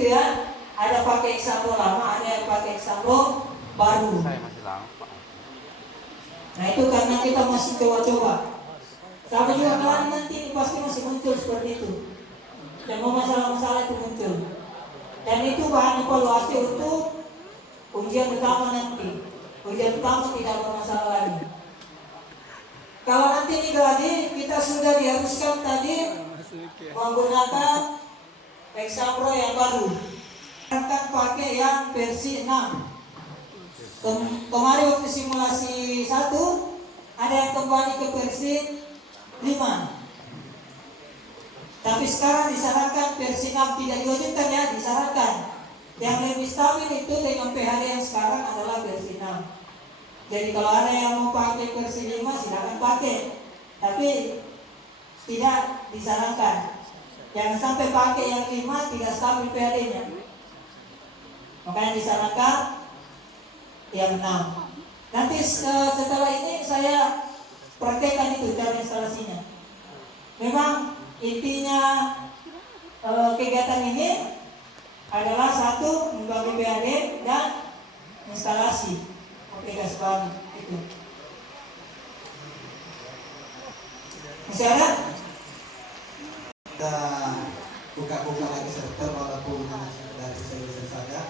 itu ya, ada pakai Exambro lama, ada yang pakai Exambro baru. Nah itu karena kita masih coba-coba. Sama juga kalian nanti ini pasti masih muncul seperti itu. Semua masalah-masalah itu muncul. Dan itu bahan evaluasi untuk ujian utama nanti. Ujian utama tidak bermasalah lagi. Kalau nanti ini tadi kita sudah diharuskan tadi menggunakan Exambro yang baru. Akan pakai yang versi 6. Kemarin waktu simulasi 1 ada yang kembali ke versi 5. Tapi sekarang disarankan versi 6, tidak diwajibkan ya, disarankan. Yang lebih stabil itu dengan PHD yang sekarang adalah versi 6. Jadi kalau ada yang mau pakai versi 5 silakan pakai. Tapi tidak disarankan. Jangan sampai pakai yang 5 tidak stabil PHD-nya. Makanya disarankan yang 6. Nanti setelah ini saya praktekkan itu cara instalasinya. Memang intinya kegiatan ini adalah satu membagi PHD dan instalasi aplikasi baru itu. Masih ada? Kita buka-buka lagi server walaupun dari selesai saja.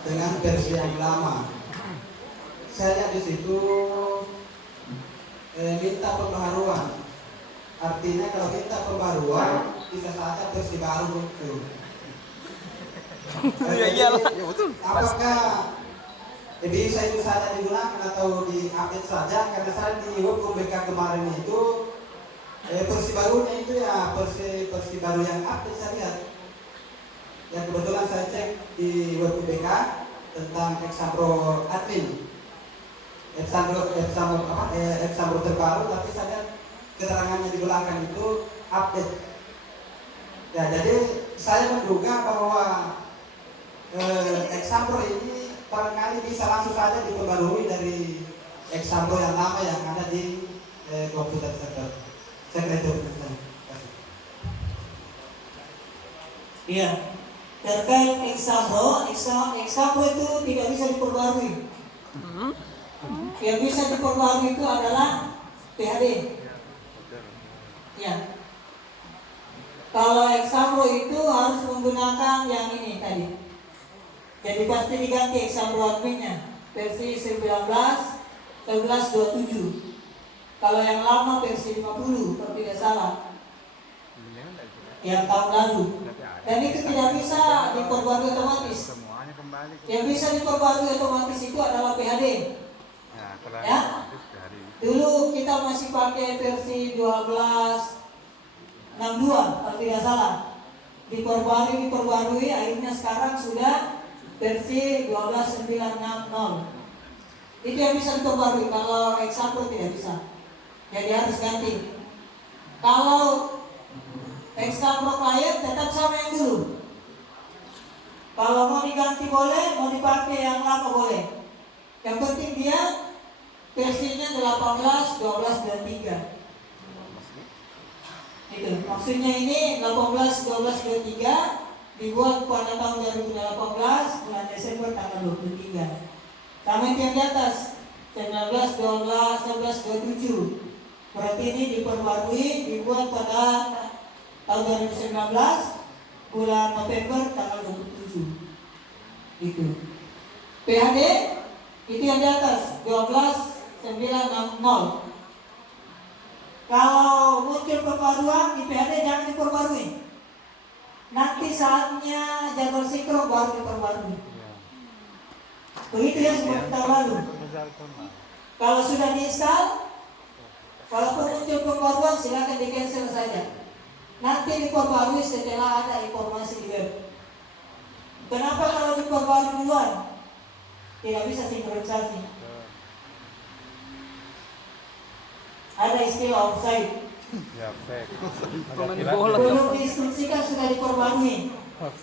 Dengan versi yang lama. Saya lihat di situ minta pembaharuan. Artinya kalau minta pembaharuan bisa saja versi baru muncul. Apakah bisa itu saja digunakan atau diupdate saja? Karena saya di hukum BK kemarin itu versi barunya itu ya versi baru yang update saya lihat. Ya kebetulan saya cek di web UBK tentang Exambro admin, Exambro terbaru, tapi saya lihat keterangannya di belakang itu update. Ya jadi saya menduga bahwa Exambro ini barangkali bisa langsung saja diperbarui dari Exambro yang lama yang ada di komputer server. Saya kira itu. Iya. Terkait Exambro itu tidak bisa diperbarui. Yang bisa diperbarui itu adalah PHD. Ya. Kalau Exambro itu harus menggunakan yang ini tadi. Jadi pasti diganti Exambro adminnya versi 11.27. Kalau yang lama versi 50 kalau tidak salah. Yang tahun lalu. Dan itu tidak bisa diperbarui otomatis. Yang bisa diperbarui otomatis itu adalah PHD. Ya. Dulu kita masih pakai versi 12.62 kalau tidak salah. Diperbarui, akhirnya sekarang sudah versi 12.960. Itu yang bisa diperbarui. Kalau Exambro tidak bisa. Jadi harus ganti. Kalau Exambro client tetap sama yang dulu. Kalau mau diganti boleh, mau dipakai yang lama boleh. Yang penting dia versinya 18.12.23. Itu maksudnya ini 18.12.23 dibuat pada tahun 2018 bulan Desember tanggal 23. Sama itu yang di atas 19.12.11.27. Berarti ini diperbarui dibuat pada tahun 2019 bulan November tanggal 27. Itu. PHD itu yang di atas 12.960. Kalau muncul perbaruan di PHD jangan diperbarui. Nanti saatnya jadwal sinkron baru diperbarui. Begitu ya seperti tahun lalu. Kalau sudah diinstal, walaupun muncul perbaruan silakan di cancel saja. Nanti diperbarui setelah ada informasi di web. Kenapa kalau diperbarui duluan tidak bisa sinkronisasi? Ada istilah offside. Belum diinstruksikan sudah diperbarui.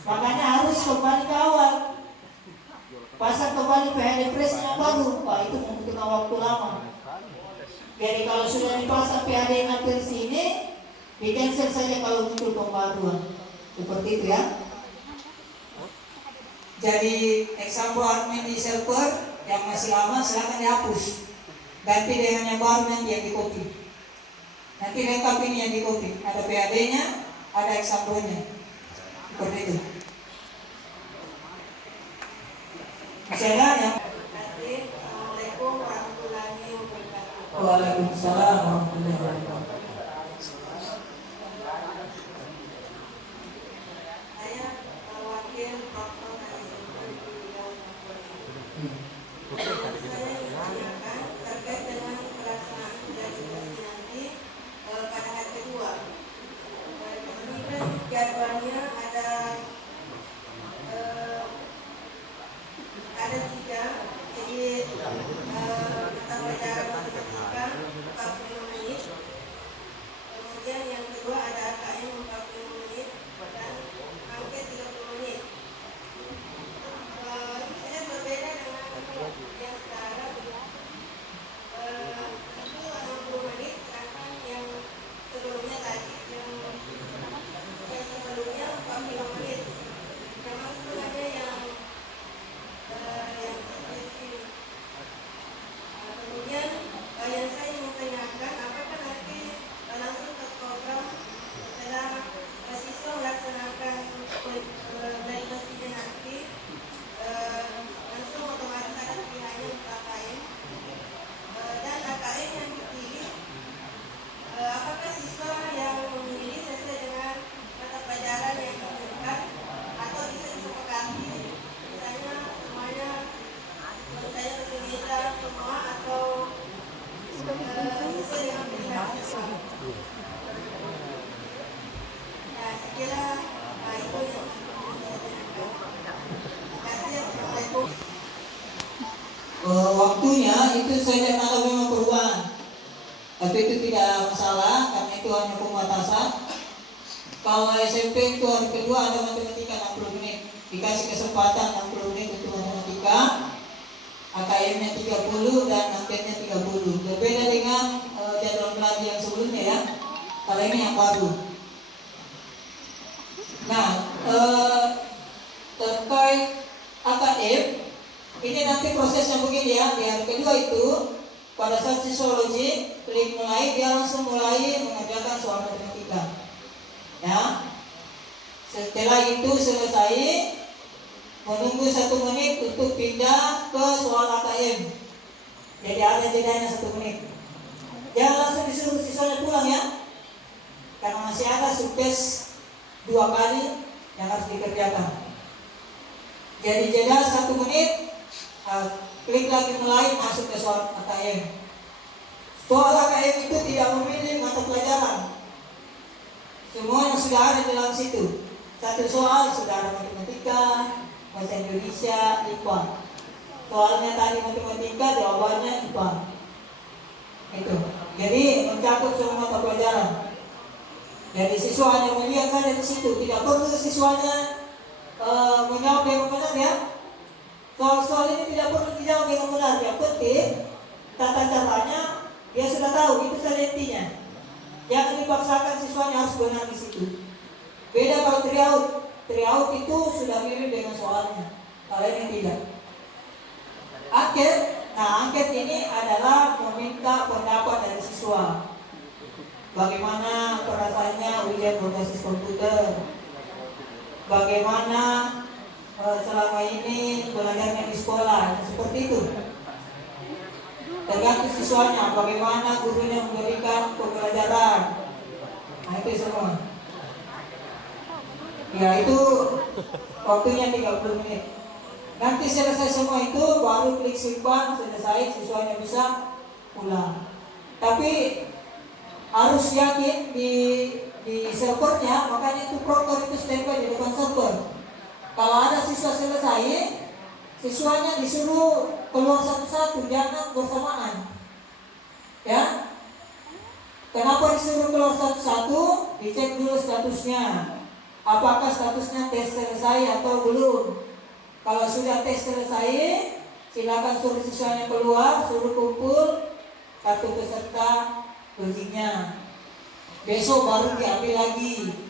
Makanya harus kembali ke awal. Pasang kembali PHD Press yang baru. Wah, itu membutuhkan waktu lama. Jadi kalau sudah dipasang PHD yang versi ini, Di cancel saja kalau muncul pembaruan. Seperti itu ya. Jadi example admin di server yang masih lama silakan dihapus. Ganti dengan yang baru nanti yang di copy. Nanti lengkap ini yang di copy. Ada PAD-nya, ada example-nya. Seperti itu. Misalnya yang Assalamualaikum warahmatullahi wabarakatuh. Waalaikumsalam warahmatullahi wabarakatuh. Saya wakil Pakar Manajemen Bidang Saya ingin menanyakan terkait dengan pelaksanaan sosialisasi nanti pada hari kedua. Ini kan jadwalnya ada 3, jadi mata pelajaran matematika 45 menit, kemudian yang kedua ada AKM 45 menit dan angket 30 menit. Saya berbeda dengan yang sekarang, itu 60 menit, sedangkan yang sebelumnya tadi yang sebelumnya 45 menit. Memang sebenarnya yang kemudian yang saya ingin tanyakan, apakah nanti langsung ke program setelah siswa melaksanakan verifikasinya nanti langsung otomatis ada pilihannya untuk AKM, dan AKM yang dipilih apakah siswa yang memilih sesuai dengan mata pelajaran yang diberikan atau bisa disepakati misalnya semuanya saya Indonesia semua atau sesuai dengan pilihan siswa. Nah, saya kira itu yang saya tanyakan. Terima kasih. Assalamualaikum. Waktunya itu saya tidak tahu memang perubahan, tapi itu tidak masalah karena itu hanya pembatasan. Kalau SMP itu hari kedua ada matematika 60 menit, dikasih kesempatan 60 menit untuk matematika, AKM-nya 30 dan angketnya 30. Berbeda dengan jadwal belajar yang sebelumnya ya. Kalau ini yang baru. Nah, terkait AKM ini nanti prosesnya begini ya. Di hari kedua itu pada saat siswologi klik mulai, dia langsung mulai mengerjakan soal matematika. Ya, setelah itu selesai, menunggu 1 menit untuk pindah ke soal AKM. Jadi ada jedanya 1 menit. Jangan langsung disuruh siswanya pulang ya, karena masih ada subtes 2 kali yang harus dikerjakan. Jadi jeda 1 menit, klik lagi mulai, masuk ke soal AKM. Soal AKM itu tidak memilih mata pelajaran. Semua yang sudah ada di dalam situ. 1 soal sudah ada matematika, bahasa Indonesia, IPA. Soalnya tadi matematika, jawabannya IPA. Itu. Jadi mencakup semua mata pelajaran. Jadi siswa hanya melihat saja di situ, tidak perlu siswanya menjawab dengan benar ya. Soal-soal ini tidak perlu dijawab dengan benar. Yang penting tata caranya dia sudah tahu, itu saja intinya. Jangan dipaksakan siswanya harus benar di situ. Beda kalau tryout. Tryout itu sudah mirip dengan soalnya. Kalau ini tidak. Angket. Nah, angket ini adalah meminta pendapat dari siswa. Bagaimana perasaannya ujian berbasis komputer? Bagaimana selama ini belajarnya di sekolah? Seperti itu. Tergantung siswanya, bagaimana gurunya memberikan pembelajaran. Nah, itu semua. Ya, itu waktunya 30 menit. Nanti selesai semua itu baru klik simpan, selesai, siswanya bisa pulang. Tapi harus yakin di servernya, makanya itu proker itu standby di depan server. Kalau ada siswa selesai, siswanya disuruh keluar satu-satu, jangan bersamaan. Ya, kenapa disuruh keluar satu-satu? Dicek dulu statusnya. Apakah statusnya tes selesai atau belum? Kalau sudah tes selesai, silakan suruh siswanya keluar, suruh kumpul kartu peserta ujiannya. besok baru diambil lagi.